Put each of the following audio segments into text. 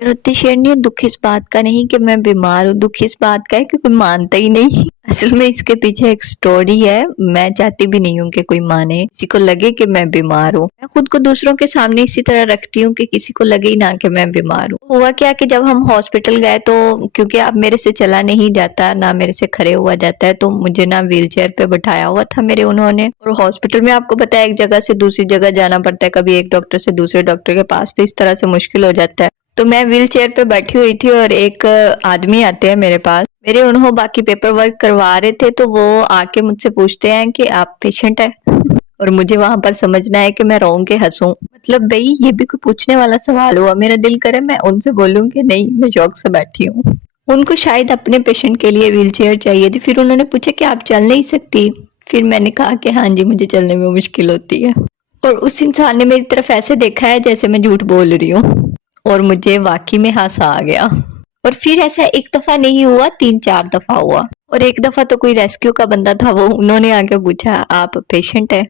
اتنی شیرنی دکھ اس بات کا نہیں کہ میں بیمار ہوں، دکھ اس بات کا ہے کہ کوئی مانتا ہی نہیں۔ اصل میں اس کے پیچھے ایک سٹوری ہے، میں چاہتی بھی نہیں ہوں کہ کوئی مانے، کسی کو لگے کہ میں بیمار ہوں۔ میں خود کو دوسروں کے سامنے اسی طرح رکھتی ہوں کہ کسی کو لگے ہی نہ کہ میں بیمار ہوں۔ ہوا کیا کہ جب ہم ہاسپٹل گئے تو کیونکہ اب میرے سے چلا نہیں جاتا، نہ میرے سے کھڑے ہوا جاتا ہے، تو مجھے نہ ویل چیئر پہ بٹھایا ہوا تھا میرے انہوں نے، اور ہاسپٹل میں آپ کو پتا ہے ایک جگہ سے دوسری جگہ جانا پڑتا ہے، کبھی ایک ڈاکٹر سے دوسرے ڈاکٹر کے پاس، تو اس طرح سے مشکل ہو جاتا ہے۔ تو میں ویل چیئر پہ بیٹھی ہوئی تھی اور ایک آدمی آتے ہیں میرے پاس، میرے انہوں باقی پیپر ورک کروا رہے تھے، تو وہ آ کے مجھ سے پوچھتے ہیں کہ آپ پیشنٹ ہیں، اور مجھے وہاں پر سمجھنا ہے کہ میں رو کے ہنسوں، مطلب بھئی یہ بھی کوئی پوچھنے والا سوال ہوا؟ میرا دل کرے میں ان سے بولوں کہ نہیں میں شوق سے بیٹھی ہوں۔ ان کو شاید اپنے پیشنٹ کے لیے ویل چیئر چاہیے تھی، پھر انہوں نے پوچھا کہ آپ چل نہیں سکتی؟ پھر میں نے کہا کہ ہاں جی مجھے چلنے میں مشکل ہوتی ہے، اور اس انسان نے میری طرف ایسے دیکھا ہے جیسے میں جھوٹ بول رہی ہوں، اور مجھے واقعی میں ہنس آ گیا۔ اور پھر ایسا ایک دفعہ نہیں ہوا، 3-4 دفعہ ہوا، اور ایک دفعہ تو کوئی ریسکیو کا بندہ تھا، وہ انہوں نے آ کے پوچھا آپ پیشنٹ ہے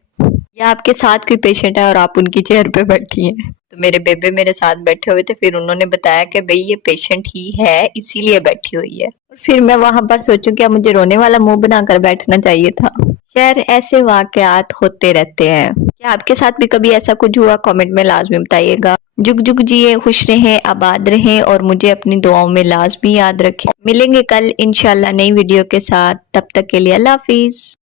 یا آپ کے ساتھ کوئی پیشنٹ ہے اور آپ ان کی چیئر پہ بیٹھی ہیں؟ تو میرے بیبے میرے ساتھ بیٹھے ہوئے تھے، پھر انہوں نے بتایا کہ بھئی یہ پیشنٹ ہی ہے اسی لیے بیٹھی ہوئی ہے، اور پھر میں وہاں پر سوچوں کیا مجھے رونے والا منہ بنا کر بیٹھنا چاہیے تھا۔ خیر ایسے واقعات ہوتے رہتے ہیں۔ کیا آپ کے ساتھ بھی کبھی ایسا کچھ ہوا؟ کامنٹ میں لازمی بتائیے گا۔ جگ جگ جیے، خوش رہیں، آباد رہیں، اور مجھے اپنی دعاؤں میں لازمی یاد رکھیں۔ ملیں گے کل انشاءاللہ نئی ویڈیو کے ساتھ، تب تک کے لیے اللہ حافظ۔